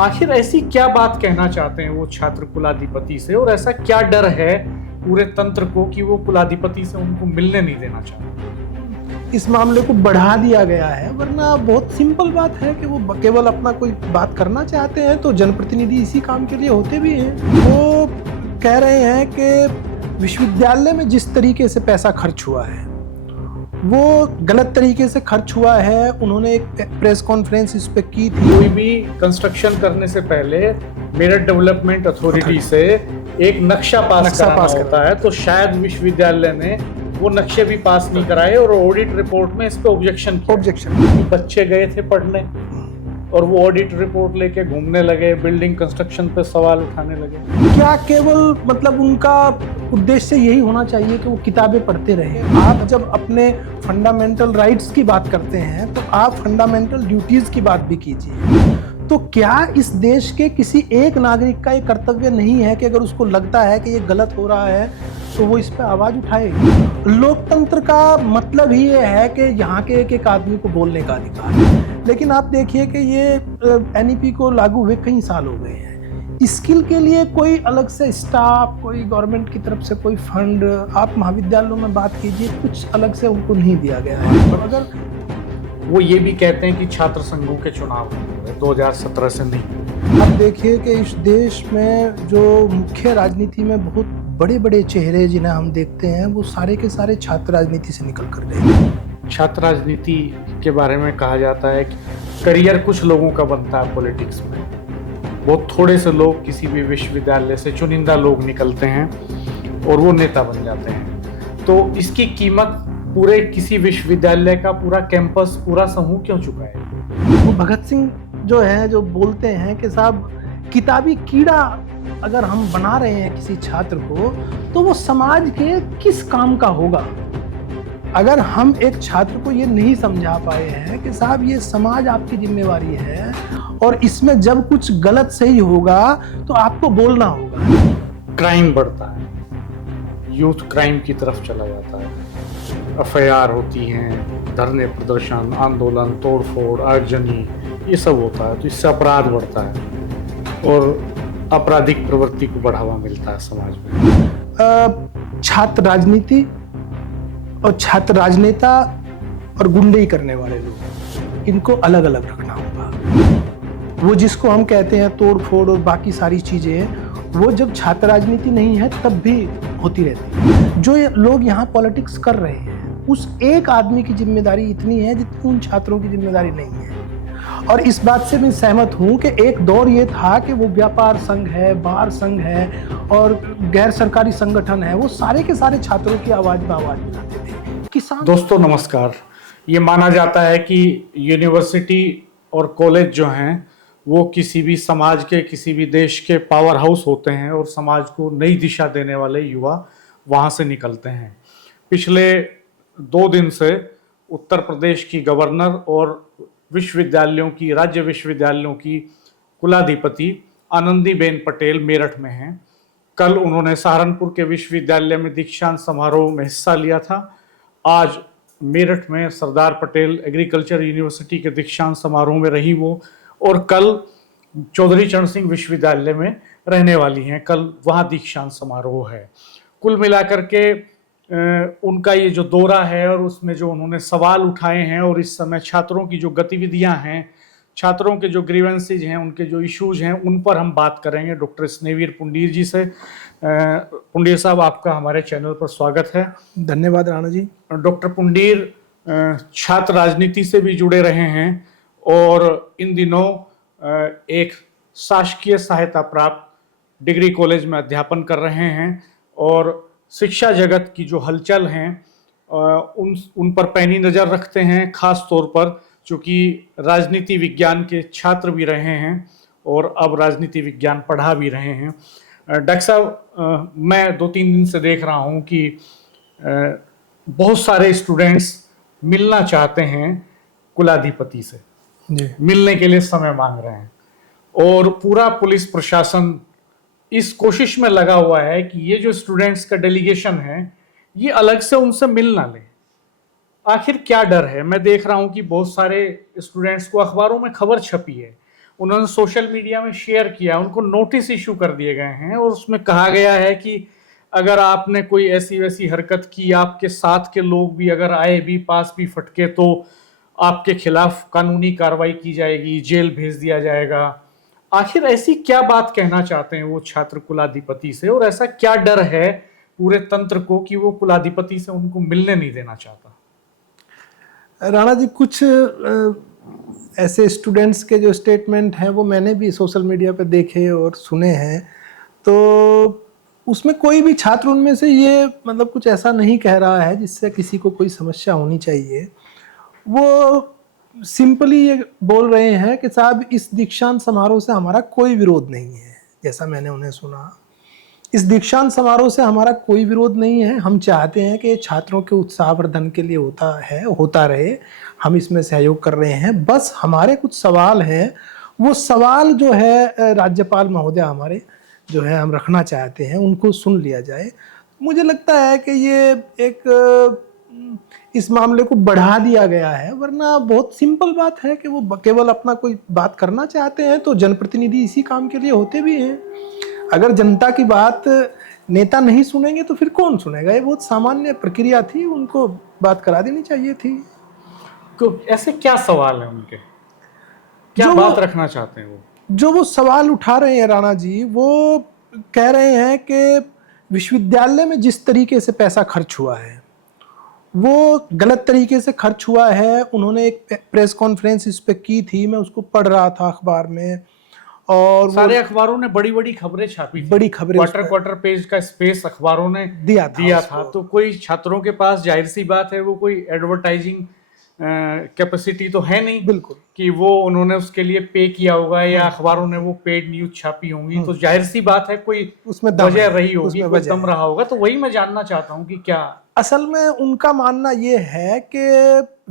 आखिर ऐसी क्या बात कहना चाहते हैं वो छात्र कुलाधिपति से, और ऐसा क्या डर है पूरे तंत्र को कि वो कुलाधिपति से उनको मिलने नहीं देना चाहते? इस मामले को बढ़ा दिया गया है, वरना बहुत सिंपल बात है कि वो केवल अपना कोई बात करना चाहते हैं तो जनप्रतिनिधि इसी काम के लिए होते भी हैं। वो कह रहे हैं कि विश्वविद्यालय में जिस तरीके से पैसा खर्च हुआ है वो गलत तरीके से खर्च हुआ है। उन्होंने एक प्रेस कॉन्फ्रेंस इस पे की थी। कोई भी कंस्ट्रक्शन करने से पहले मेरठ डेवलपमेंट अथॉरिटी से एक नक्शा पास कराना होता है, तो शायद विश्वविद्यालय ने वो नक्शे भी पास नहीं कराए और ऑडिट रिपोर्ट में इस पे ऑब्जेक्शन बच्चे गए थे पढ़ने और वो ऑडिट रिपोर्ट लेके घूमने लगे, बिल्डिंग कंस्ट्रक्शन पे सवाल उठाने लगे। क्या केवल मतलब उनका उद्देश्य यही होना चाहिए कि वो किताबें पढ़ते रहे? आप जब अपने फंडामेंटल राइट्स की बात करते हैं तो आप फंडामेंटल ड्यूटीज की बात भी कीजिए। तो क्या इस देश के किसी एक नागरिक का ये कर्तव्य नहीं है कि अगर उसको लगता है कि ये गलत हो रहा है तो वो इस पे आवाज उठाए? लोकतंत्र का मतलब ही ये है कि यहाँ के एक एक आदमी को बोलने का अधिकार है। लेकिन आप देखिए कि ये एनईपी को लागू हुए कई साल हो गए हैं। स्किल के लिए कोई अलग से स्टाफ, कोई गवर्नमेंट की तरफ से कोई फंड, आप महाविद्यालयों में बात कीजिए, कुछ अलग से उनको नहीं दिया गया है। और अगर वो ये भी कहते हैं कि छात्र संघों के चुनाव 2017 से नहीं। आप देखिए कि इस देश में जो मुख्य राजनीति में बहुत बड़े बड़े चेहरे जिन्हें हम देखते हैं वो सारे के सारे छात्र राजनीति से निकल कर रहे हैं। छात्र राजनीति के बारे में कहा जाता है कि करियर कुछ लोगों का बनता है पॉलिटिक्स में। बहुत थोड़े से लोग, किसी भी विश्वविद्यालय से चुनिंदा लोग निकलते हैं और वो नेता बन जाते हैं। तो इसकी कीमत पूरे किसी विश्वविद्यालय का पूरा कैंपस, पूरा समूह क्यों चुका है? वो भगत सिंह जो है, जो बोलते हैं कि साहब किताबी कीड़ा अगर हम बना रहे हैं किसी छात्र को तो वो समाज के किस काम का होगा? अगर हम एक छात्र को ये नहीं समझा पाए हैं कि साहब ये समाज आपकी जिम्मेवारी है और इसमें जब कुछ गलत सही होगा तो आपको बोलना होगा। क्राइम बढ़ता है, यूथ क्राइम की तरफ चला जाता है, एफआईआर होती हैं, धरने प्रदर्शन, आंदोलन, तोड़फोड़, आगजनी, ये सब होता है। तो इससे अपराध बढ़ता है और आपराधिक प्रवृत्ति को बढ़ावा मिलता है समाज में। छात्र राजनीति और छात्र राजनेता और गुंडई करने वाले लोग, इनको अलग अलग रखना होगा। वो जिसको हम कहते हैं तोड़ फोड़ और बाकी सारी चीजें, वो जब छात्र राजनीति नहीं है तब भी होती रहती है। जो लोग यहाँ पॉलिटिक्स कर रहे हैं उस एक आदमी की जिम्मेदारी इतनी है जितनी उन छात्रों की जिम्मेदारी नहीं है। और इस बात से मैं सहमत हूँ कि एक दौर ये था कि वो व्यापार संघ है, बार संघ है और गैर सरकारी संगठन है, वो सारे के सारे छात्रों की आवाज में आवाज मिलाते थे। किसान दोस्तों नमस्कार। ये माना जाता है कि यूनिवर्सिटी और कॉलेज जो हैं वो किसी भी समाज के, किसी भी देश के पावर हाउस होते हैं और समाज को नई दिशा देने वाले युवा वहाँ से निकलते हैं। पिछले 2 दिन से उत्तर प्रदेश की गवर्नर और विश्वविद्यालयों की, राज्य विश्वविद्यालयों की कुलाधिपति आनंदीबेन पटेल मेरठ में हैं। कल उन्होंने सहारनपुर के विश्वविद्यालय में दीक्षांत समारोह में हिस्सा लिया था। आज मेरठ में सरदार पटेल एग्रीकल्चर यूनिवर्सिटी के दीक्षांत समारोह में रही वो, और कल चौधरी चरण सिंह विश्वविद्यालय में रहने वाली हैं। कल वहाँ दीक्षांत समारोह है। कुल मिलाकर के उनका ये जो दौरा है और उसमें जो उन्होंने सवाल उठाए हैं और इस समय छात्रों की जो गतिविधियां हैं, छात्रों के जो ग्रीवेंसेज हैं, उनके जो इश्यूज हैं, उन पर हम बात करेंगे डॉक्टर स्नेहवीर पुंडीर जी से। पुंडीर साहब, आपका हमारे चैनल पर स्वागत है। धन्यवाद राणा जी। डॉक्टर पुंडीर छात्र राजनीति से भी जुड़े रहे हैं और इन दिनों एक शासकीय सहायता प्राप्त डिग्री कॉलेज में अध्यापन कर रहे हैं और शिक्षा जगत की जो हलचल हैं उन पर पैनी नज़र रखते हैं, खास तौर पर चूँकि राजनीति विज्ञान के छात्र भी रहे हैं और अब राजनीति विज्ञान पढ़ा भी रहे हैं। डॉक्टर साहब, मैं 2-3 दिन से देख रहा हूँ कि बहुत सारे स्टूडेंट्स मिलना चाहते हैं कुलाधिपति से, मिलने के लिए समय मांग रहे हैं और पूरा पुलिस प्रशासन इस कोशिश में लगा हुआ है कि ये जो स्टूडेंट्स का डेलीगेशन है ये अलग से उनसे मिल ना ले। आखिर क्या डर है? मैं देख रहा हूं कि बहुत सारे स्टूडेंट्स को, अखबारों में खबर छपी है, उन्होंने सोशल मीडिया में शेयर किया, उनको नोटिस इशू कर दिए गए हैं और उसमें कहा गया है कि अगर आपने कोई ऐसी वैसी हरकत की, आपके साथ के लोग भी अगर आए भी, पास भी फटके, तो आपके खिलाफ कानूनी कार्रवाई की जाएगी, जेल भेज दिया जाएगा। आखिर ऐसी क्या बात कहना चाहते हैं वो छात्र कुलाधिपति से, और ऐसा क्या डर है पूरे तंत्र को कि वो कुलाधिपति से उनको मिलने नहीं देना चाहता? राणा जी, कुछ ऐसे स्टूडेंट्स के जो स्टेटमेंट हैं वो मैंने भी सोशल मीडिया पे देखे और सुने हैं। तो उसमें कोई भी छात्र उनमें से ये मतलब कुछ ऐसा नहीं कह रहा है जिससे किसी को कोई समस्या होनी चाहिए। वो सिंपली ये बोल रहे हैं कि साहब, इस दीक्षांत समारोह से हमारा कोई विरोध नहीं है। जैसा मैंने उन्हें सुना, इस दीक्षांत समारोह से हमारा कोई विरोध नहीं है। हम चाहते हैं कि छात्रों के उत्साहवर्धन के लिए होता रहे, हम इसमें सहयोग कर रहे हैं। बस हमारे कुछ सवाल हैं, वो सवाल जो है राज्यपाल महोदय हमारे जो है हम रखना चाहते हैं, उनको सुन लिया जाए। मुझे लगता है कि ये एक इस मामले को बढ़ा दिया गया है, वरना बहुत सिंपल बात है कि वो केवल अपना कोई बात करना चाहते हैं तो जनप्रतिनिधि इसी काम के लिए होते भी हैं। अगर जनता की बात नेता नहीं सुनेंगे तो फिर कौन सुनेगा? ये बहुत सामान्य प्रक्रिया थी, उनको बात करा देनी चाहिए थी। तो ऐसे क्या सवाल है उनके, क्या बात रखना चाहते हैं वो? जो वो सवाल उठा रहे हैं राणा जी, वो कह रहे हैं कि विश्वविद्यालय में जिस तरीके से पैसा खर्च हुआ है वो गलत तरीके से खर्च हुआ है। उन्होंने एक प्रेस कॉन्फ्रेंस इस पे की थी, मैं उसको पढ़ रहा था अखबार में, और सारे अखबारों ने बड़ी बड़ी खबरें छापी थी, बड़ी खबरें, क्वार्टर पेज का स्पेस अखबारों ने दिया था। तो कोई छात्रों के पास जाहिर सी बात है वो कोई एडवर्टाइजिंग कैपेसिटी तो है नहीं, बिल्कुल, कि वो उन्होंने उसके लिए पे किया होगा या अखबारों ने वो पेड न्यूज छापी होंगी। तो जाहिर सी बात है कोई उसमें वजह रही होगी, कोई दम रहा होगा। तो वही मैं जानना चाहता हूँ कि क्या असल में उनका मानना ये है कि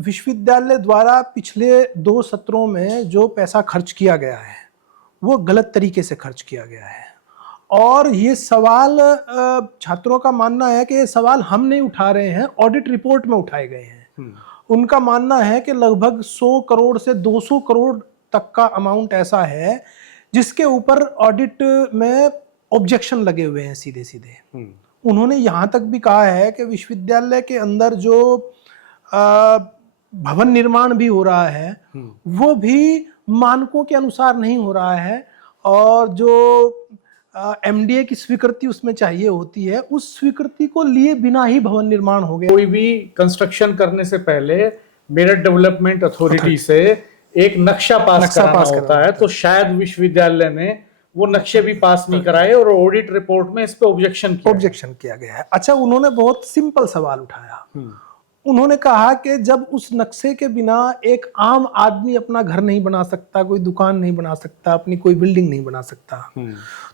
विश्वविद्यालय द्वारा पिछले 2 सत्रों में जो पैसा खर्च किया गया है वो गलत तरीके से खर्च किया गया है। और ये सवाल छात्रों का मानना है कि ये सवाल हम नहीं उठा रहे हैं, ऑडिट रिपोर्ट में उठाए गए हैं। उनका मानना है कि लगभग 100 करोड़ से 200 करोड़ तक का अमाउंट ऐसा है जिसके ऊपर ऑडिट में ऑब्जेक्शन लगे हुए हैं सीधे सीधे। उन्होंने यहाँ तक भी कहा है कि विश्वविद्यालय के अंदर जो भवन निर्माण भी हो रहा है वो भी मानकों के अनुसार नहीं हो रहा है, और जो एमडीए की स्वीकृति उसमें चाहिए होती है, उस स्वीकृति को लिए बिना ही भवन निर्माण हो गया। कोई भी कंस्ट्रक्शन करने से पहले मेरठ डेवलपमेंट अथॉरिटी से एक नक्शा पास कराना होता है, तो शायद विश्वविद्यालय ने वो नक्शे भी पास नहीं कराए और ऑडिट रिपोर्ट में इस पे ऑब्जेक्शन किया गया है। अच्छा, उन्होंने बहुत सिंपल सवाल उठाया। उन्होंने कहा कि जब उस नक्शे के बिना एक आम आदमी अपना घर नहीं बना सकता, कोई दुकान नहीं बना सकता, अपनी कोई बिल्डिंग नहीं बना सकता,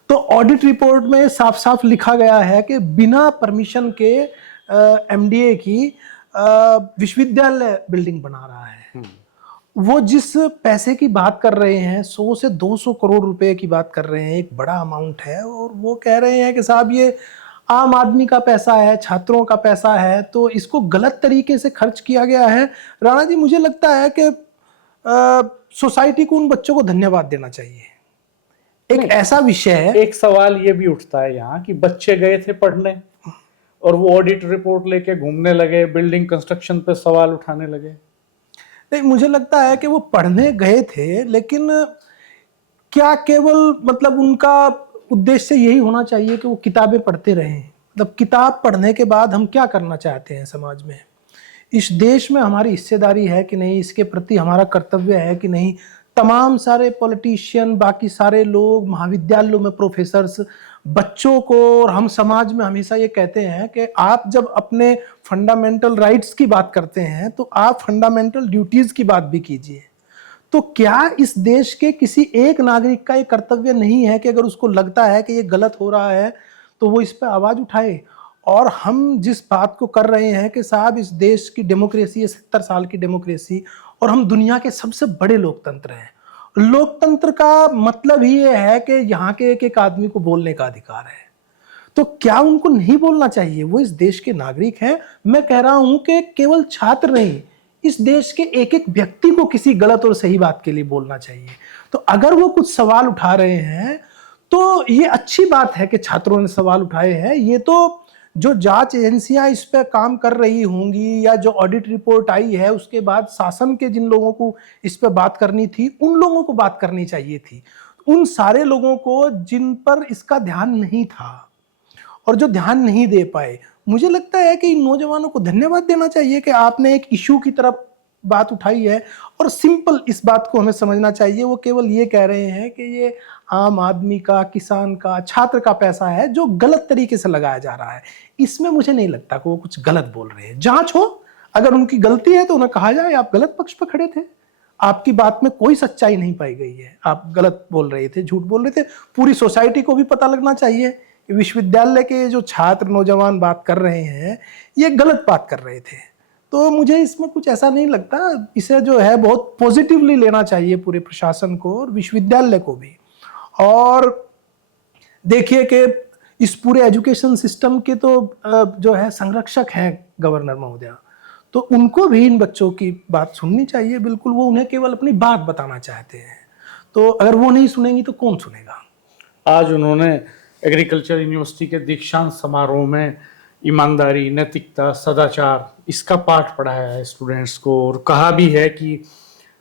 तो ऑडिट रिपोर्ट में साफ साफ लिखा गया है कि बिना परमिशन के एमडीए की विश्वविद्यालय बिल्डिंग बना रहा है। वो जिस पैसे की बात कर रहे हैं, 100 से 200 करोड़ रुपए की बात कर रहे हैं, एक बड़ा अमाउंट है, और वो कह रहे हैं कि साहब ये आम आदमी का पैसा है, छात्रों का पैसा है, तो इसको गलत तरीके से खर्च किया गया है। राणा जी, मुझे लगता है कि सोसाइटी को उन बच्चों को धन्यवाद देना चाहिए। एक ऐसा विषय है, एक सवाल ये भी उठता है यहाँ कि बच्चे गए थे पढ़ने और वो ऑडिट रिपोर्ट लेके घूमने लगे, बिल्डिंग कंस्ट्रक्शन पे सवाल उठाने लगे। नहीं, मुझे लगता है कि वो पढ़ने गए थे, लेकिन क्या केवल मतलब उनका उद्देश्य यही होना चाहिए कि वो किताबें पढ़ते रहें? मतलब किताब पढ़ने के बाद हम क्या करना चाहते हैं समाज में? इस देश में हमारी हिस्सेदारी है कि नहीं, इसके प्रति हमारा कर्तव्य है कि नहीं? तमाम सारे पॉलिटिशियन, बाकी सारे लोग, महाविद्यालयों में प्रोफेसर्स बच्चों को, और हम समाज में हमेशा ये कहते हैं कि आप जब अपने फंडामेंटल राइट्स की बात करते हैं तो आप फंडामेंटल ड्यूटीज की बात भी कीजिए। तो क्या इस देश के किसी एक नागरिक का ये कर्तव्य नहीं है कि अगर उसको लगता है कि ये गलत हो रहा है तो वो इस पर आवाज उठाए? और हम जिस बात को कर रहे हैं कि साहब, इस देश की डेमोक्रेसी है 70 साल की डेमोक्रेसी, और हम दुनिया के सबसे बड़े लोकतंत्र हैं। लोकतंत्र का मतलब ही ये है कि यहाँ के एक एक आदमी को बोलने का अधिकार है। तो क्या उनको नहीं बोलना चाहिए? वो इस देश के नागरिक हैं। मैं कह रहा हूं कि केवल छात्र नहीं, इस देश के एक एक व्यक्ति को किसी गलत और सही बात के लिए बोलना चाहिए। तो अगर वो कुछ सवाल उठा रहे हैं तो ये अच्छी बात है कि छात्रों ने सवाल उठाए हैं। ये तो जो जांच एजेंसियां इस पे काम कर रही होंगी या जो ऑडिट रिपोर्ट आई है उसके बाद शासन के जिन लोगों को इस पे बात करनी थी उन लोगों को बात करनी चाहिए थी, उन सारे लोगों को जिन पर इसका ध्यान नहीं था और जो ध्यान नहीं दे पाए। मुझे लगता है कि इन नौजवानों को धन्यवाद देना चाहिए कि आपने एक इशू की तरफ बात उठाई है और सिंपल इस बात को हमें समझना चाहिए। वो केवल ये कह रहे हैं कि ये आम आदमी का, किसान का, छात्र का पैसा है जो गलत तरीके से लगाया जा रहा है। इसमें मुझे नहीं लगता कि वो कुछ गलत बोल रहे हैं। जांच हो, अगर उनकी गलती है तो उन्हें कहा जाए आप गलत पक्ष पर खड़े थे, आपकी बात में कोई सच्चाई नहीं पाई गई है, आप गलत बोल रहे थे, झूठ बोल रहे थे। पूरी सोसाइटी को भी पता लगना चाहिए कि विश्वविद्यालय के जो छात्र नौजवान बात कर रहे हैं ये गलत बात कर रहे थे। तो मुझे इसमें कुछ ऐसा नहीं लगता, इसे जो है बहुत पॉजिटिवली लेना चाहिए पूरे प्रशासन को और विश्वविद्यालय को भी। और देखिए कि इस पूरे एजुकेशन सिस्टम के तो जो है संरक्षक हैं गवर्नर महोदय, तो उनको भी इन बच्चों की बात सुननी चाहिए। बिल्कुल, वो उन्हें केवल अपनी बात बताना चाहते हैं, तो अगर वो नहीं सुनेंगी तो कौन सुनेगा। आज उन्होंने एग्रीकल्चर यूनिवर्सिटी के दीक्षांत समारोह में ईमानदारी, नैतिकता, सदाचार इसका पाठ पढ़ाया है स्टूडेंट्स को और कहा भी है कि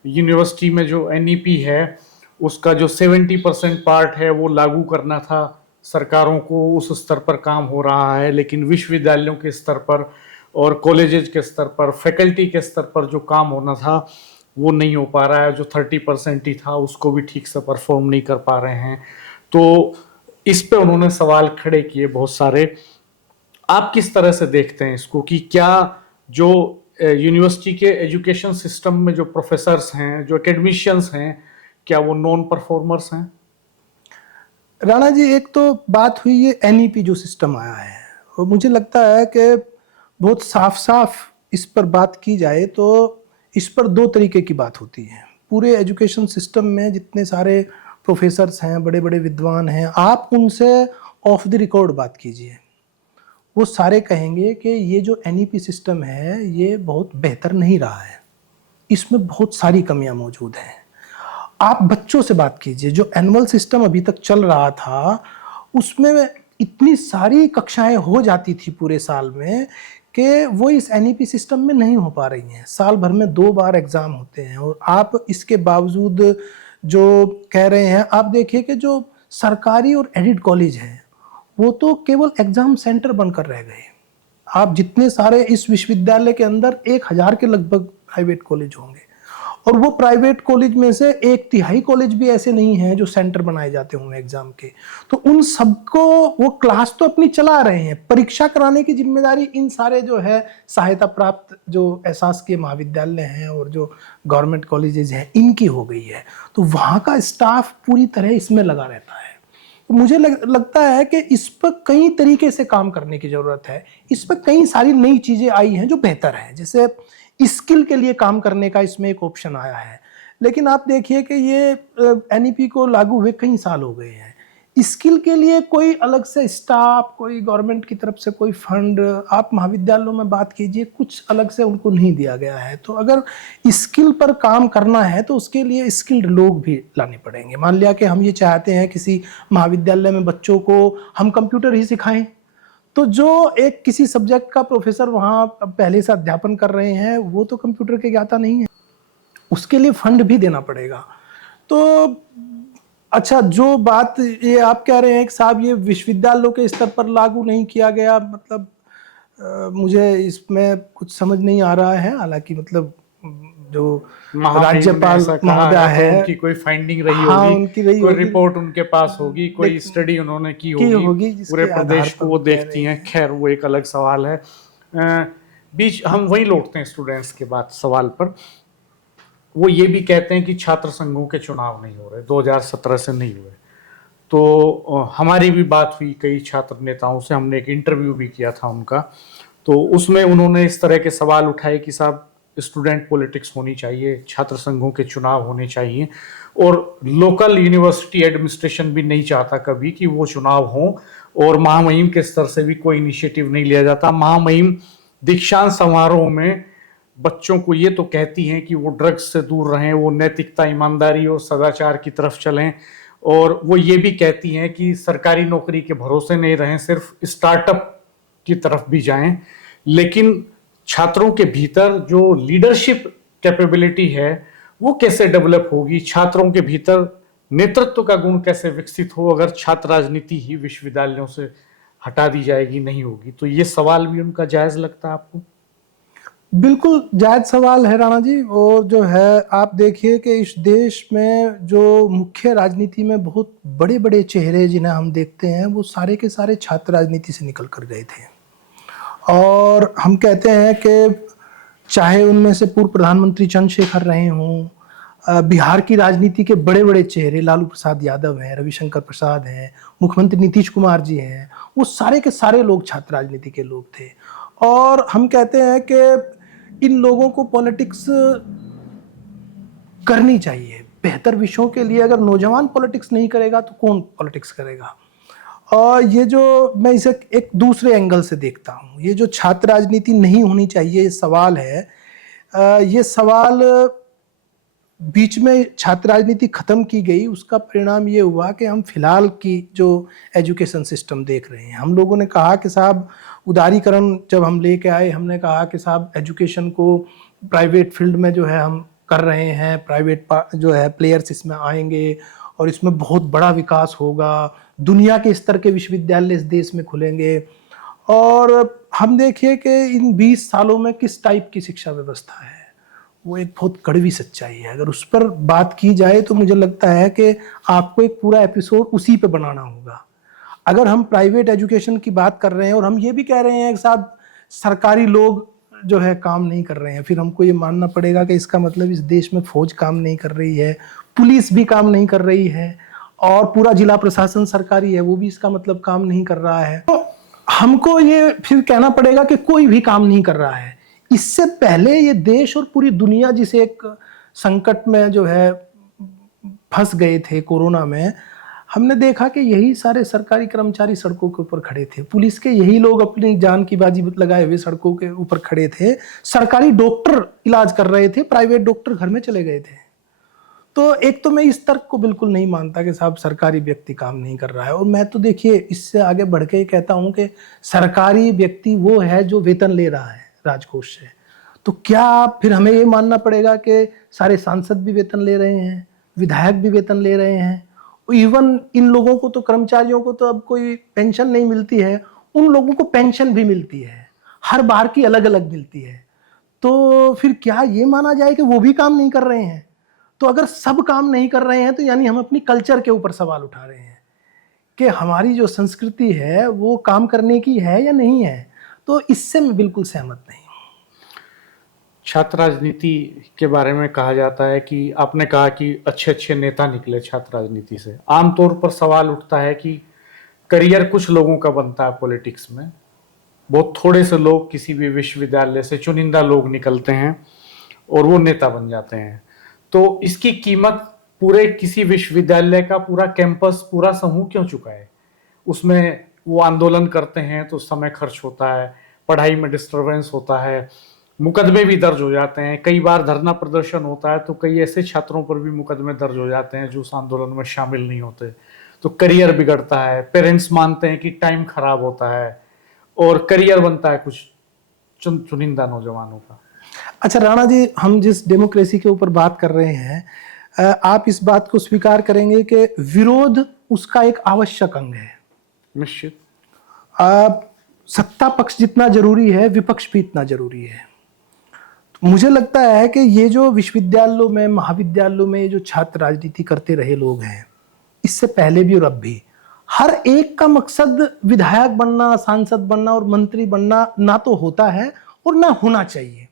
यूनिवर्सिटी में जो एनईपी है उसका जो 70% पार्ट है वो लागू करना था सरकारों को, उस स्तर पर काम हो रहा है, लेकिन विश्वविद्यालयों के स्तर पर और कॉलेजेस के स्तर पर, फैकल्टी के स्तर पर जो काम होना था वो नहीं हो पा रहा है। जो 30% ही था उसको भी ठीक से परफॉर्म नहीं कर पा रहे हैं। तो इस पे उन्होंने सवाल खड़े किए बहुत सारे। आप किस तरह से देखते हैं इसको कि क्या जो यूनिवर्सिटी के एजुकेशन सिस्टम में जो प्रोफेसर्स हैं, जो एकेडमिशियंस हैं, क्या वो नॉन परफॉर्मर्स हैं? राणा जी, एक तो बात हुई ये एनईपी जो सिस्टम आया है, और मुझे लगता है कि बहुत साफ साफ इस पर बात की जाए तो इस पर दो तरीके की बात होती है। पूरे एजुकेशन सिस्टम में जितने सारे प्रोफेसर्स हैं, बड़े बड़े विद्वान हैं, आप उनसे ऑफ द रिकॉर्ड बात कीजिए, वो सारे कहेंगे कि ये जो एनईपी सिस्टम है ये बहुत बेहतर नहीं रहा है, इसमें बहुत सारी कमियां मौजूद हैं। आप बच्चों से बात कीजिए, जो एनुअल सिस्टम अभी तक चल रहा था उसमें इतनी सारी कक्षाएं हो जाती थी पूरे साल में कि वो इस एनईपी सिस्टम में नहीं हो पा रही हैं। साल भर में 2 बार एग्ज़ाम होते हैं और आप इसके बावजूद जो कह रहे हैं, आप देखिए कि जो सरकारी और एडिड कॉलेज हैं वो तो केवल एग्ज़ाम सेंटर बनकर रह गए। आप जितने सारे इस विश्वविद्यालय के अंदर 1000 के लगभग प्राइवेट कॉलेज होंगे और वो प्राइवेट कॉलेज में से 1/3 कॉलेज भी ऐसे नहीं हैं जो सेंटर बनाए जाते होंगे एग्जाम के। तो उन सबको वो क्लास तो अपनी चला रहे हैं, परीक्षा कराने की जिम्मेदारी इन सारे जो है सहायता प्राप्त जो एहसासकीय महाविद्यालय हैं और जो गवर्नमेंट कॉलेजेस हैं इनकी हो गई है। तो वहाँ का स्टाफ पूरी तरह इसमें लगा रहता है। तो मुझे लगता है कि इस पर कई तरीके से काम करने की ज़रूरत है। इस पर कई सारी नई चीज़ें आई हैं जो बेहतर हैं, जैसे स्किल के लिए काम करने का इसमें एक ऑप्शन आया है। लेकिन आप देखिए कि ये एनईपी को लागू हुए कई साल हो गए हैं, स्किल के लिए कोई अलग से स्टाफ, कोई गवर्नमेंट की तरफ से कोई फंड, आप महाविद्यालयों में बात कीजिए, कुछ अलग से उनको नहीं दिया गया है। तो अगर स्किल पर काम करना है तो उसके लिए स्किल्ड लोग भी लाने पड़ेंगे। मान लिया कि हम ये चाहते हैं किसी महाविद्यालय में बच्चों को हम कंप्यूटर ही सिखाएं, तो जो एक किसी सब्जेक्ट का प्रोफेसर वहाँ पहले से अध्यापन कर रहे हैं वो तो कंप्यूटर के ज्ञाता नहीं है, उसके लिए फंड भी देना पड़ेगा। तो अच्छा, जो बात ये आप कह रहे हैं कि साहब ये विश्वविद्यालयों के स्तर पर लागू नहीं किया गया, मतलब मुझे इसमें कुछ समझ नहीं आ रहा है। हालांकि मतलब जो राज्यपाल महोदय है उनकी कोई फाइंडिंग रही हाँ, होगी, उनकी रही कोई होगी, रिपोर्ट उनके पास होगी, कोई स्टडी उन्होंने की होगी, पूरे प्रदेश को वो देखती हैं। खैर वो एक अलग सवाल है। बीच हम वही लौटते हैं स्टूडेंट्स के बाद सवाल पर। वो ये भी कहते हैं कि छात्र संघों के चुनाव नहीं हो रहे, 2017 से नहीं हुए। तो हमारी भी बात हुई कई छात्र नेताओं से, हमने एक इंटरव्यू भी किया था उनका, तो उसमें उन्होंने इस तरह के सवाल उठाए कि साहब स्टूडेंट पॉलिटिक्स होनी चाहिए, छात्र संघों के चुनाव होने चाहिए, और लोकल यूनिवर्सिटी एडमिनिस्ट्रेशन भी नहीं चाहता कभी कि वो चुनाव हो, और महामहिम के स्तर से भी कोई इनिशिएटिव नहीं लिया जाता। महामहिम दीक्षांत समारोह में बच्चों को ये तो कहती हैं कि वो ड्रग्स से दूर रहें, वो नैतिकता, ईमानदारी और सदाचार की तरफ चलें, और वो ये भी कहती हैं कि सरकारी नौकरी के भरोसे नहीं रहें, सिर्फ स्टार्टअप की तरफ भी जाएं। लेकिन छात्रों के भीतर जो लीडरशिप कैपेबिलिटी है वो कैसे डेवलप होगी, छात्रों के भीतर नेतृत्व का गुण कैसे विकसित हो, अगर छात्र राजनीति ही विश्वविद्यालयों से हटा दी जाएगी, नहीं होगी? तो ये सवाल भी उनका जायज लगता है आपको? बिल्कुल जायज सवाल है राणा जी। और जो है आप देखिए कि इस देश में जो मुख्य राजनीति में बहुत बड़े बड़े चेहरे जिन्हें हम देखते हैं वो सारे के सारे छात्र राजनीति से निकल कर गए थे। और हम कहते हैं कि चाहे उनमें से पूर्व प्रधानमंत्री चंद्रशेखर रहे हों, बिहार की राजनीति के बड़े बड़े चेहरे लालू प्रसाद यादव हैं, रविशंकर प्रसाद हैं, मुख्यमंत्री नीतीश कुमार जी हैं, वो सारे के सारे लोग छात्र राजनीति के लोग थे। और हम कहते हैं कि इन लोगों को पॉलिटिक्स करनी चाहिए बेहतर विषयों के लिए। अगर नौजवान पॉलिटिक्स नहीं करेगा तो कौन पॉलिटिक्स करेगा? और ये जो मैं इसे एक दूसरे एंगल से देखता हूँ, ये जो छात्र राजनीति नहीं होनी चाहिए ये सवाल है, ये सवाल बीच में छात्र राजनीति खत्म की गई, उसका परिणाम ये हुआ कि हम फिलहाल की जो एजुकेशन सिस्टम देख रहे हैं, हम लोगों ने कहा कि साहब उदारीकरण जब हम लेके आए, हमने कहा कि साहब एजुकेशन को प्राइवेट फील्ड में जो है हम कर रहे हैं, प्राइवेट जो है प्लेयर्स इसमें आएंगे और इसमें बहुत बड़ा विकास होगा, दुनिया के स्तर के विश्वविद्यालय इस देश में खुलेंगे। और हम देखिए कि इन 20 सालों में किस टाइप की शिक्षा व्यवस्था है, वो एक बहुत कड़वी सच्चाई है। अगर उस पर बात की जाए तो मुझे लगता है कि आपको एक पूरा एपिसोड उसी पे बनाना होगा। अगर हम प्राइवेट एजुकेशन की बात कर रहे हैं और हम ये भी कह रहे हैं कि साहब सरकारी लोग जो है काम नहीं कर रहे हैं, फिर हमको ये मानना पड़ेगा कि इसका मतलब इस देश में फौज काम नहीं कर रही है, पुलिस भी काम नहीं कर रही है, और पूरा जिला प्रशासन सरकारी है वो भी इसका मतलब काम नहीं कर रहा है। तो हमको ये फिर कहना पड़ेगा कि कोई भी काम नहीं कर रहा है। इससे पहले ये देश और पूरी दुनिया जिस एक संकट में जो है फंस गए थे कोरोना में, हमने देखा कि यही सारे सरकारी कर्मचारी सड़कों के ऊपर खड़े थे, पुलिस के यही लोग अपनी जान की बाजी लगाए हुए सड़कों के ऊपर खड़े थे, सरकारी डॉक्टर इलाज कर रहे थे, प्राइवेट डॉक्टर घर में चले गए थे। तो एक तो मैं इस तर्क को बिल्कुल नहीं मानता कि साहब सरकारी व्यक्ति काम नहीं कर रहा है। और मैं तो देखिए इससे आगे बढ़ के कहता हूं कि सरकारी व्यक्ति वो है जो वेतन ले रहा है राजकोष से। तो क्या फिर हमें ये मानना पड़ेगा कि सारे सांसद भी वेतन ले रहे हैं, विधायक भी वेतन ले रहे हैं, इवन इन लोगों को तो कर्मचारियों को तो अब कोई पेंशन नहीं मिलती है, उन लोगों को पेंशन भी मिलती है, हर बार की अलग अलग मिलती है। तो फिर क्या ये माना जाए कि वो भी काम नहीं कर रहे हैं? तो अगर सब काम नहीं कर रहे हैं तो यानी हम अपनी कल्चर के ऊपर सवाल उठा रहे हैं कि हमारी जो संस्कृति है वो काम करने की है या नहीं है। तो इससे मैं बिल्कुल सहमत नहीं हूँ। छात्र राजनीति के बारे में कहा जाता है कि आपने कहा कि अच्छे अच्छे नेता निकले छात्र राजनीति से। आमतौर पर सवाल उठता है कि करियर कुछ लोगों का बनता है पॉलिटिक्स में, बहुत थोड़े से लोग किसी भी विश्वविद्यालय से चुनिंदा लोग निकलते हैं और वो नेता बन जाते हैं। तो इसकी कीमत पूरे किसी विश्वविद्यालय का पूरा कैंपस, पूरा समूह क्यों चुका है? उसमें वो आंदोलन करते हैं तो समय खर्च होता है, पढ़ाई में डिस्टर्बेंस होता है, मुकदमे भी दर्ज हो जाते हैं, कई बार धरना प्रदर्शन होता है तो कई ऐसे छात्रों पर भी मुकदमे दर्ज हो जाते हैं जो उस आंदोलन में शामिल नहीं होते। तो करियर बिगड़ता है, पेरेंट्स मानते हैं कि टाइम खराब होता है और करियर बनता है कुछ चुनिंदा नौजवानों का। अच्छा राणा जी, हम जिस डेमोक्रेसी के ऊपर बात कर रहे हैं, आप इस बात को स्वीकार करेंगे कि विरोध उसका एक आवश्यक अंग है। निश्चित। सत्ता पक्ष जितना जरूरी है विपक्ष भी इतना जरूरी है। तो मुझे लगता है कि ये जो विश्वविद्यालयों में, महाविद्यालयों में ये जो छात्र राजनीति करते रहे लोग हैं, इससे पहले भी और अब भी, हर एक का मकसद विधायक बनना, सांसद बनना और मंत्री बनना ना तो होता है और ना होना चाहिए।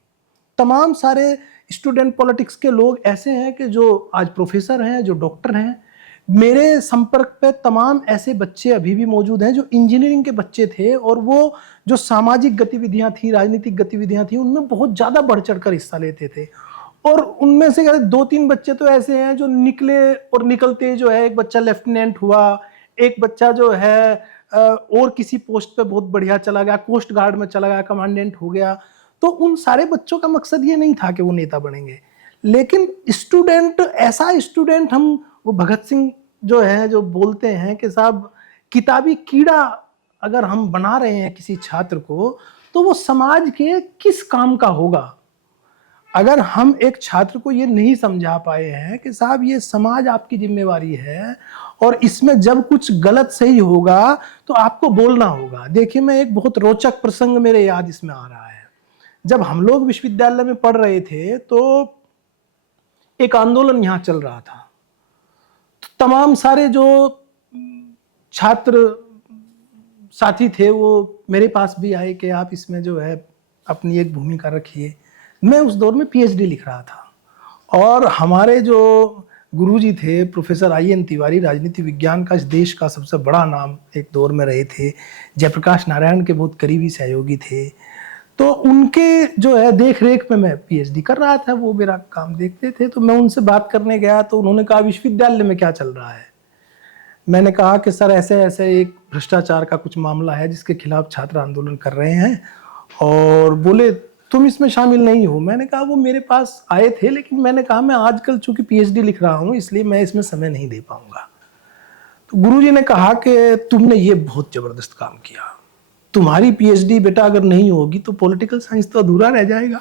तमाम सारे स्टूडेंट पॉलिटिक्स के लोग ऐसे हैं कि जो आज प्रोफेसर हैं, जो डॉक्टर हैं। मेरे संपर्क पे तमाम ऐसे बच्चे अभी भी मौजूद हैं जो इंजीनियरिंग के बच्चे थे और वो जो सामाजिक गतिविधियां थी, राजनीतिक गतिविधियां थी, उनमें बहुत ज़्यादा बढ़ चढ़कर हिस्सा लेते थे। और उनमें से 2-3 बच्चे तो ऐसे हैं जो निकले और निकलते जो है, एक बच्चा लेफ्टिनेंट हुआ, एक बच्चा जो है और किसी पोस्ट पे बहुत बढ़िया चला गया, कोस्ट गार्ड में चला गया, कमांडेंट हो गया। तो उन सारे बच्चों का मकसद ये नहीं था कि वो नेता बनेंगे, लेकिन स्टूडेंट, ऐसा स्टूडेंट हम, वो भगत सिंह जो है जो बोलते हैं कि साहब किताबी कीड़ा अगर हम बना रहे हैं किसी छात्र को, तो वो समाज के किस काम का होगा। अगर हम एक छात्र को ये नहीं समझा पाए हैं कि साहब ये समाज आपकी जिम्मेवारी है और इसमें जब कुछ गलत सही होगा तो आपको बोलना होगा। देखिए, मैं एक बहुत रोचक प्रसंग मेरे याद इसमें आ रहा है। जब हम लोग विश्वविद्यालय में पढ़ रहे थे तो एक आंदोलन यहाँ चल रहा था। तो तमाम सारे जो छात्र साथी थे वो मेरे पास भी आए कि आप इसमें जो है अपनी एक भूमिका रखिए। मैं उस दौर में पीएचडी लिख रहा था और हमारे जो गुरुजी थे प्रोफेसर आई.एन. तिवारी, राजनीति विज्ञान का इस देश का सबसे बड़ा नाम एक दौर में रहे थे, जयप्रकाश नारायण के बहुत करीबी सहयोगी थे। तो उनके जो है देख रेख में मैं पीएचडी कर रहा था, वो मेरा काम देखते थे। तो मैं उनसे बात करने गया तो उन्होंने कहा विश्वविद्यालय में क्या चल रहा है। मैंने कहा कि सर ऐसे ऐसे एक भ्रष्टाचार का कुछ मामला है जिसके खिलाफ छात्र आंदोलन कर रहे हैं। और बोले तुम इसमें शामिल नहीं हो। मैंने कहा वो मेरे पास आए थे, लेकिन मैंने कहा मैं आजकल चूंकि पीएचडी लिख रहा हूं इसलिए मैं इसमें समय नहीं दे पाऊंगा। तो गुरुजी ने कहा कि तुमने ये बहुत जबरदस्त काम किया, तुम्हारी पीएचडी बेटा अगर नहीं होगी तो पॉलिटिकल साइंस तो अधूरा रह जाएगा।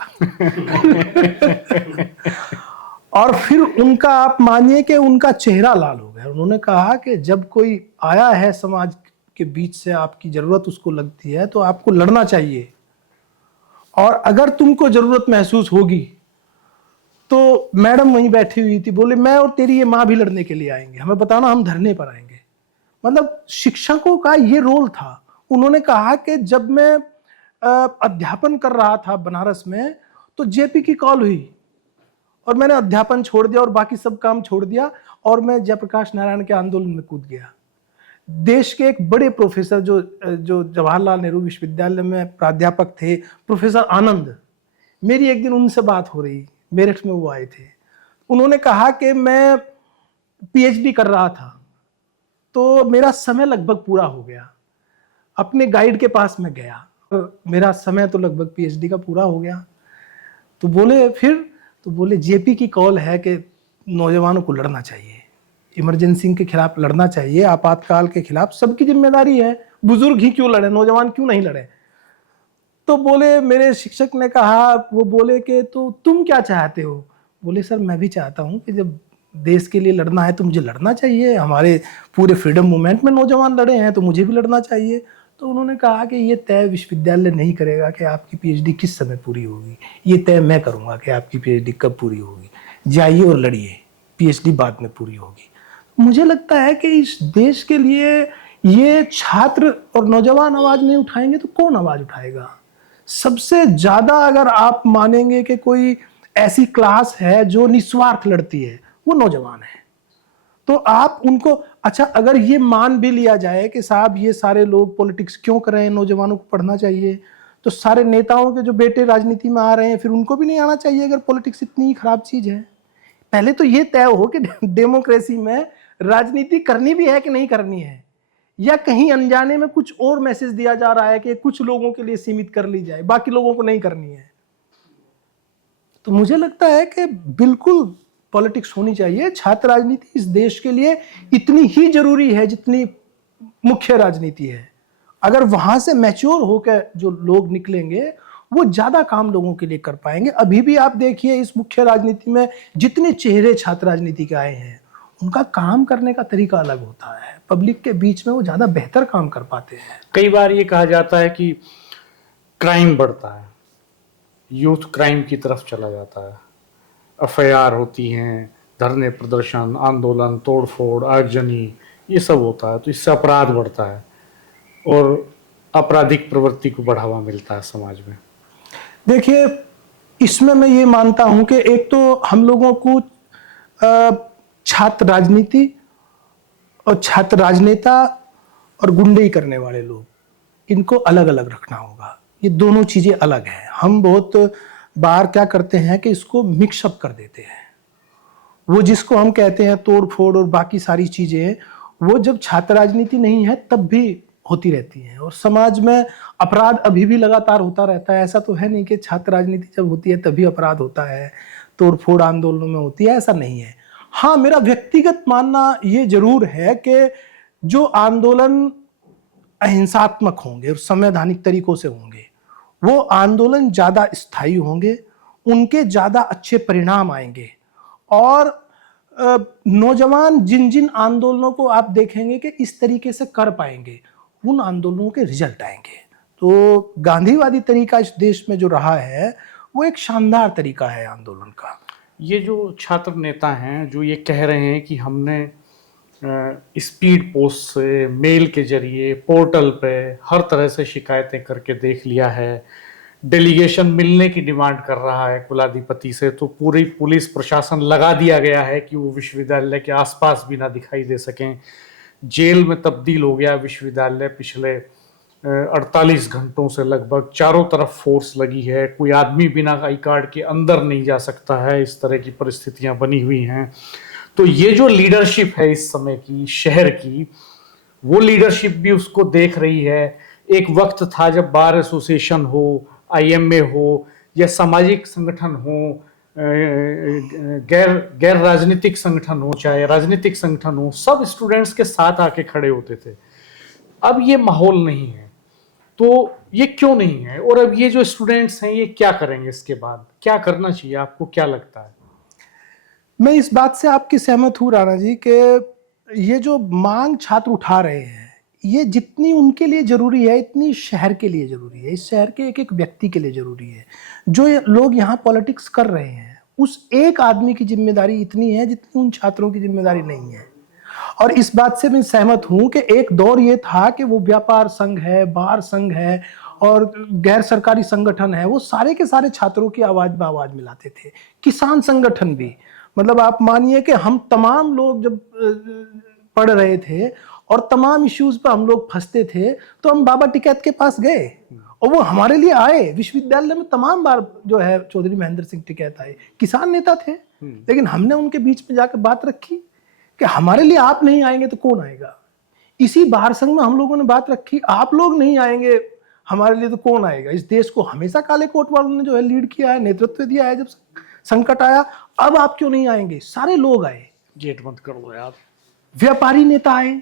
और फिर उनका, आप मानिए कि उनका चेहरा लाल हो गया। उन्होंने कहा कि जब कोई आया है समाज के बीच से, आपकी जरूरत उसको लगती है तो आपको लड़ना चाहिए, और अगर तुमको जरूरत महसूस होगी तो मैडम वहीं बैठी हुई थी, बोले मैं और तेरी ये माँ भी लड़ने के लिए आएंगे, हमें बताना, हम धरने पर आएंगे। मतलब शिक्षकों का ये रोल था। उन्होंने कहा कि जब मैं अध्यापन कर रहा था बनारस में तो जेपी की कॉल हुई और मैंने अध्यापन छोड़ दिया और बाकी सब काम छोड़ दिया और मैं जयप्रकाश नारायण के आंदोलन में कूद गया। देश के एक बड़े प्रोफेसर जो जवाहरलाल नेहरू विश्वविद्यालय में प्राध्यापक थे, प्रोफेसर आनंद, मेरी एक दिन उनसे बात हो रही, मेरठ में वो आए थे। उन्होंने कहा कि मैं पीएचडी कर रहा था तो मेरा समय लगभग पूरा हो गया। अपने गाइड के पास में गया, मेरा समय तो लगभग पीएचडी का पूरा हो गया। तो बोले फिर, तो बोले जेपी की कॉल है कि नौजवानों को लड़ना चाहिए, इमरजेंसी के खिलाफ लड़ना चाहिए, आपातकाल के खिलाफ सबकी जिम्मेदारी है, बुजुर्ग ही क्यों लड़े, नौजवान क्यों नहीं लड़े। तो बोले, मेरे शिक्षक ने कहा, वो बोले कि तो तुम क्या चाहते हो। बोले सर मैं भी चाहता हूँ कि जब देश के लिए लड़ना है तो मुझे लड़ना चाहिए, हमारे पूरे फ्रीडम मूवमेंट में नौजवान लड़े हैं तो मुझे भी लड़ना चाहिए। तो उन्होंने कहा कि ये तय विश्वविद्यालय नहीं करेगा कि आपकी पीएचडी किस समय पूरी होगी, ये तय मैं करूँगा कि आपकी पीएचडी कब पूरी होगी। जाइए और लड़िए, पीएचडी बाद में पूरी होगी। मुझे लगता है कि इस देश के लिए ये छात्र और नौजवान आवाज नहीं उठाएंगे तो कौन आवाज उठाएगा। सबसे ज्यादा अगर आप मानेंगे कि कोई ऐसी क्लास है जो निस्वार्थ लड़ती है, वो नौजवान है। तो आप उनको, अच्छा अगर ये मान भी लिया जाए कि साहब ये सारे लोग पॉलिटिक्स क्यों कर रहे हैं, नौजवानों को पढ़ना चाहिए, तो सारे नेताओं के जो बेटे राजनीति में आ रहे हैं फिर उनको भी नहीं आना चाहिए अगर पॉलिटिक्स इतनी खराब चीज है। पहले तो ये तय हो कि डेमोक्रेसी में राजनीति करनी भी है कि नहीं करनी है, या कहीं अनजाने में कुछ और मैसेज दिया जा रहा है कि कुछ लोगों के लिए सीमित कर ली जाए, बाकी लोगों को नहीं करनी है। तो मुझे लगता है कि बिल्कुल पॉलिटिक्स होनी चाहिए। छात्र राजनीति इस देश के लिए इतनी ही जरूरी है जितनी मुख्य राजनीति है। अगर वहां से मैच्योर होकर जो लोग निकलेंगे वो ज्यादा काम लोगों के लिए कर पाएंगे। अभी भी आप देखिए इस मुख्य राजनीति में जितने चेहरे छात्र राजनीति के आए हैं उनका काम करने का तरीका अलग होता है, पब्लिक के बीच में वो ज्यादा बेहतर काम कर पाते हैं। कई बार ये कहा जाता है कि क्राइम बढ़ता है, यूथ क्राइम की तरफ चला जाता है, एफआईआर होती हैं, धरने प्रदर्शन, आंदोलन, तोड़फोड़, आगजनी, ये सब होता है, तो इससे अपराध बढ़ता है और आपराधिक प्रवृत्ति को बढ़ावा मिलता है समाज में। देखिए इसमें मैं ये मानता हूं कि एक तो हम लोगों को छात्र राजनीति और छात्र राजनेता और गुंडई करने वाले लोग, इनको अलग अलग रखना होगा। ये दोनों चीजें अलग हैं। हम बहुत बार क्या करते हैं कि इसको मिक्सअप कर देते हैं। वो जिसको हम कहते हैं तोड़ फोड़ और बाकी सारी चीजें, वो जब छात्र राजनीति नहीं है तब भी होती रहती हैं और समाज में अपराध अभी भी लगातार होता रहता है। ऐसा तो है नहीं कि छात्र राजनीति जब होती है तभी अपराध होता है, तोड़फोड़ आंदोलनों में होती है, ऐसा नहीं है। हाँ, मेरा व्यक्तिगत मानना ये जरूर है कि जो आंदोलन अहिंसात्मक होंगे और संवैधानिक तरीकों से होंगे, वो आंदोलन ज्यादा स्थायी होंगे, उनके ज्यादा अच्छे परिणाम आएंगे। और नौजवान जिन जिन आंदोलनों को आप देखेंगे कि इस तरीके से कर पाएंगे, उन आंदोलनों के रिजल्ट आएंगे। तो गांधीवादी तरीका इस देश में जो रहा है वो एक शानदार तरीका है आंदोलन का। ये जो छात्र नेता हैं जो ये कह रहे हैं कि हमने स्पीड पोस्ट से, मेल के जरिए, पोर्टल पे हर तरह से शिकायतें करके देख लिया है, डेलीगेशन मिलने की डिमांड कर रहा है कुलाधिपति से, तो पूरी पुलिस प्रशासन लगा दिया गया है कि वो विश्वविद्यालय के आसपास भी ना दिखाई दे सकें, जेल में तब्दील हो गया विश्वविद्यालय पिछले 48 घंटों से लगभग, चारों तरफ फोर्स लगी है, कोई आदमी बिना आई कार्ड के अंदर नहीं जा सकता है, इस तरह की परिस्थितियां बनी हुई हैं। तो ये जो लीडरशिप है इस समय की शहर की, वो लीडरशिप भी उसको देख रही है। एक वक्त था जब बार एसोसिएशन हो, आईएमए हो या सामाजिक संगठन हो, गैर राजनीतिक संगठन हो, चाहे राजनीतिक संगठन हो, सब स्टूडेंट्स के साथ आके खड़े होते थे। अब ये माहौल नहीं है। तो ये क्यों नहीं है? और अब ये जो स्टूडेंट्स हैं ये क्या करेंगे? इसके बाद क्या करना चाहिए? आपको क्या लगता है? मैं इस बात से आपकी सहमत हूँ राणा जी कि ये जो मांग छात्र उठा रहे हैं, ये जितनी उनके लिए जरूरी है इतनी शहर के लिए जरूरी है, इस शहर के एक एक व्यक्ति के लिए जरूरी है। जो लोग यहाँ पॉलिटिक्स कर रहे हैं, उस एक आदमी की जिम्मेदारी इतनी है जितनी उन छात्रों की जिम्मेदारी नहीं है। और इस बात से मैं सहमत हूं कि एक दौर ये था कि वो व्यापार संघ है, बार संघ है और गैर सरकारी संगठन है, वो सारे के सारे छात्रों की आवाज में आवाज मिलाते थे। किसान संगठन भी, मतलब आप मानिए कि हम तमाम लोग जब पढ़ रहे थे और तमाम इश्यूज पर हम लोग फंसते थे तो हम बाबा टिकैत के पास गए और वो हमारे लिए आए। विश्वविद्यालय में तमाम बार जो है चौधरी महेंद्र सिंह टिकैत आए, किसान नेता थे, लेकिन हमने उनके बीच में जाकर बात रखी कि हमारे लिए आप नहीं आएंगे तो कौन आएगा। इसी बार संघ में हम लोगों ने बात रखी, आप लोग नहीं आएंगे हमारे लिए तो कौन आएगा। इस देश को हमेशा काले कोट वालों ने जो है लीड किया है, नेतृत्व दिया है। जब संकट आया, अब आप क्यों नहीं आएंगे? सारे लोग आए। गेट बंद कर दो यार। व्यापारी नेता आए।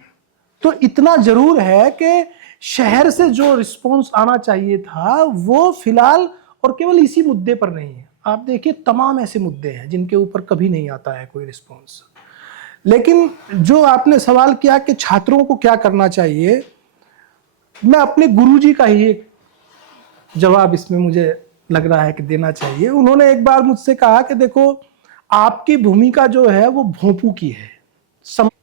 तो इतना जरूर है कि शहर से जो रिस्पॉन्स आना चाहिए था वो फिलहाल और केवल इसी मुद्दे पर नहीं है। आप देखिए तमाम ऐसे मुद्दे हैं जिनके ऊपर कभी नहीं आता है कोई रिस्पॉन्स। लेकिन जो आपने सवाल किया कि छात्रों को क्या करना चाहिए, मैं अपने गुरुजी का ही एक जवाब इसमें मुझे लग रहा है कि देना चाहिए। उन्होंने एक बार मुझसे कहा कि देखो, आपकी भूमिका जो है वो भोंपू की है।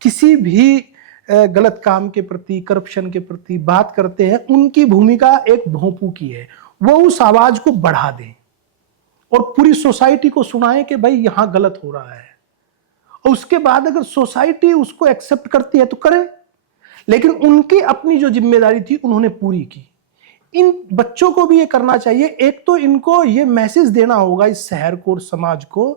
किसी भी गलत काम के प्रति, करप्शन के प्रति बात करते हैं, उनकी भूमिका एक भोंपू की है। वो उस आवाज को बढ़ा दें और पूरी सोसाइटी को सुनाएं कि भाई यहां गलत हो रहा है, और उसके बाद अगर सोसाइटी उसको एक्सेप्ट करती है तो करे। लेकिन उनकी अपनी जो जिम्मेदारी थी उन्होंने पूरी की। इन बच्चों को भी ये करना चाहिए। एक तो इनको ये मैसेज देना होगा इस शहर को और समाज को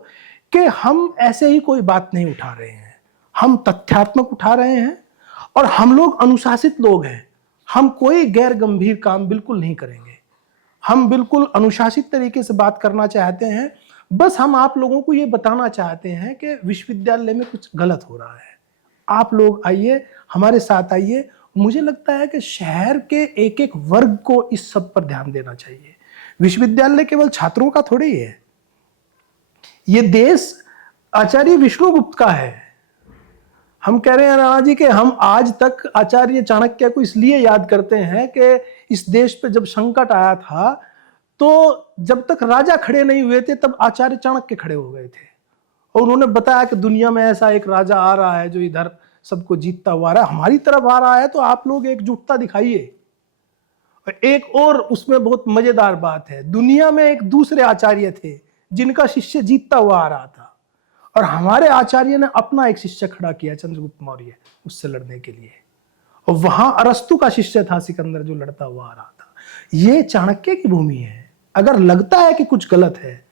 कि हम ऐसे ही कोई बात नहीं उठा रहे हैं, हम तथ्यात्मक उठा रहे हैं और हम लोग अनुशासित लोग हैं। हम कोई गैर गंभीर काम बिल्कुल नहीं करेंगे, हम बिल्कुल अनुशासित तरीके से बात करना चाहते हैं। बस हम आप लोगों को ये बताना चाहते हैं कि विश्वविद्यालय में कुछ गलत हो रहा है, आप लोग आइए, हमारे साथ आइए। मुझे लगता है कि शहर के एक एक वर्ग को इस सब पर ध्यान देना चाहिए। विश्वविद्यालय केवल छात्रों का थोड़ी ही है, ये देश आचार्य विष्णुगुप्त का है। हम कह रहे हैं राणा जी कि हम आज तक आचार्य चाणक्य को इसलिए याद करते हैं कि इस देश पे जब संकट आया था तो जब तक राजा खड़े नहीं हुए थे तब आचार्य चाणक्य खड़े हो गए थे और उन्होंने बताया कि दुनिया में ऐसा एक राजा आ रहा है जो इधर सबको जीतता हुआ आ रहा है, हमारी तरफ आ रहा है, तो आप लोग एकजुटता दिखाइए। एक और उसमें बहुत मजेदार बात है, दुनिया में एक दूसरे आचार्य थे जिनका शिष्य जीतता हुआ आ रहा था और हमारे आचार्य ने अपना एक शिष्य खड़ा किया, चंद्रगुप्त मौर्य, उससे लड़ने के लिए। और वहां अरस्तु का शिष्य था सिकंदर, जो लड़ता हुआ आ रहा था। ये चाणक्य की भूमि है। अगर लगता है कि कुछ गलत है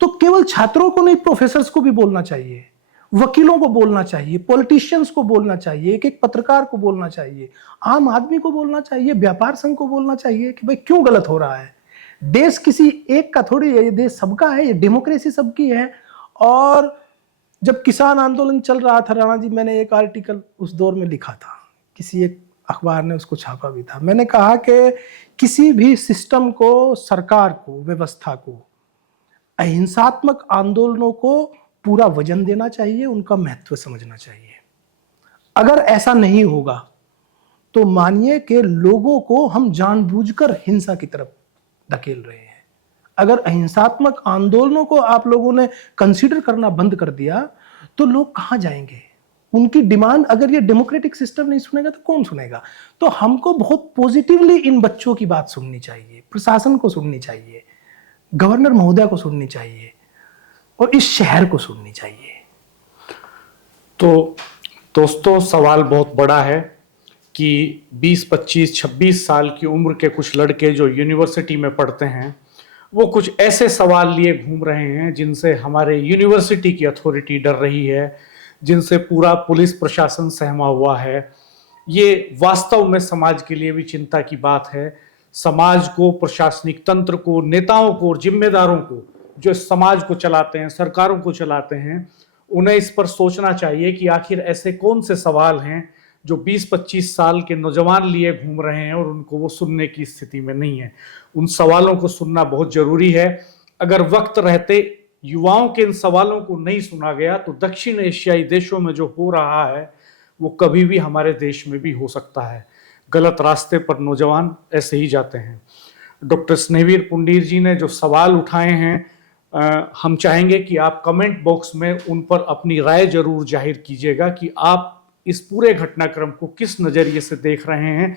तो केवल छात्रों को नहीं, प्रोफेसर्स को भी बोलना चाहिए। वकीलों को बोलना चाहिए, पॉलिटिशियंस को बोलना चाहिए, एक एक पत्रकार को बोलना चाहिए, आम आदमी को बोलना चाहिए, व्यापार संघ को बोलना चाहिए कि भाई क्यों गलत हो रहा है। देश किसी एक का थोड़ी है, ये देश सबका है, ये डेमोक्रेसी सबकी है। और जब किसान आंदोलन चल रहा था राणा जी, मैंने एक आर्टिकल उस दौर में लिखा था, किसी एक अखबार ने उसको छापा भी था। मैंने कहा कि किसी भी सिस्टम को, सरकार को, व्यवस्था को अहिंसात्मक आंदोलनों को पूरा वजन देना चाहिए, उनका महत्व समझना चाहिए। अगर ऐसा नहीं होगा तो मानिए कि लोगों को हम जानबूझकर हिंसा की तरफ धकेल रहे हैं। अगर अहिंसात्मक आंदोलनों को आप लोगों ने कंसीडर करना बंद कर दिया तो लोग कहां जाएंगे? उनकी डिमांड अगर ये डेमोक्रेटिक सिस्टम नहीं सुनेगा तो कौन सुनेगा? तो हमको बहुत पॉजिटिवली इन बच्चों की बात सुननी चाहिए, प्रशासन को सुननी चाहिए, गवर्नर महोदय को सुननी चाहिए और इस शहर को सुननी चाहिए। तो दोस्तों, सवाल बहुत बड़ा है कि 20, 25, 26 साल की उम्र के कुछ लड़के जो यूनिवर्सिटी में पढ़ते हैं, वो कुछ ऐसे सवाल लिए घूम रहे हैं जिनसे हमारे यूनिवर्सिटी की अथॉरिटी डर रही है, जिनसे पूरा पुलिस प्रशासन सहमा हुआ है। ये वास्तव में समाज के लिए भी चिंता की बात है। समाज को, प्रशासनिक तंत्र को, नेताओं को और जिम्मेदारों को, जो समाज को चलाते हैं, सरकारों को चलाते हैं, उन्हें इस पर सोचना चाहिए कि आखिर ऐसे कौन से सवाल हैं जो 20-25 साल के नौजवान लिए घूम रहे हैं और उनको वो सुनने की स्थिति में नहीं है। उन सवालों को सुनना बहुत जरूरी है। अगर वक्त रहते युवाओं के इन सवालों को नहीं सुना गया तो दक्षिण एशियाई देशों में जो हो रहा है वो कभी भी हमारे देश में भी हो सकता है। गलत रास्ते पर नौजवान ऐसे ही जाते हैं। डॉक्टर स्नेहवीर पुंडीर जी ने जो सवाल उठाए हैं, हम चाहेंगे कि आप कमेंट बॉक्स में उन पर अपनी राय जरूर जाहिर कीजिएगा कि आप इस पूरे घटनाक्रम को किस नज़रिए से देख रहे हैं।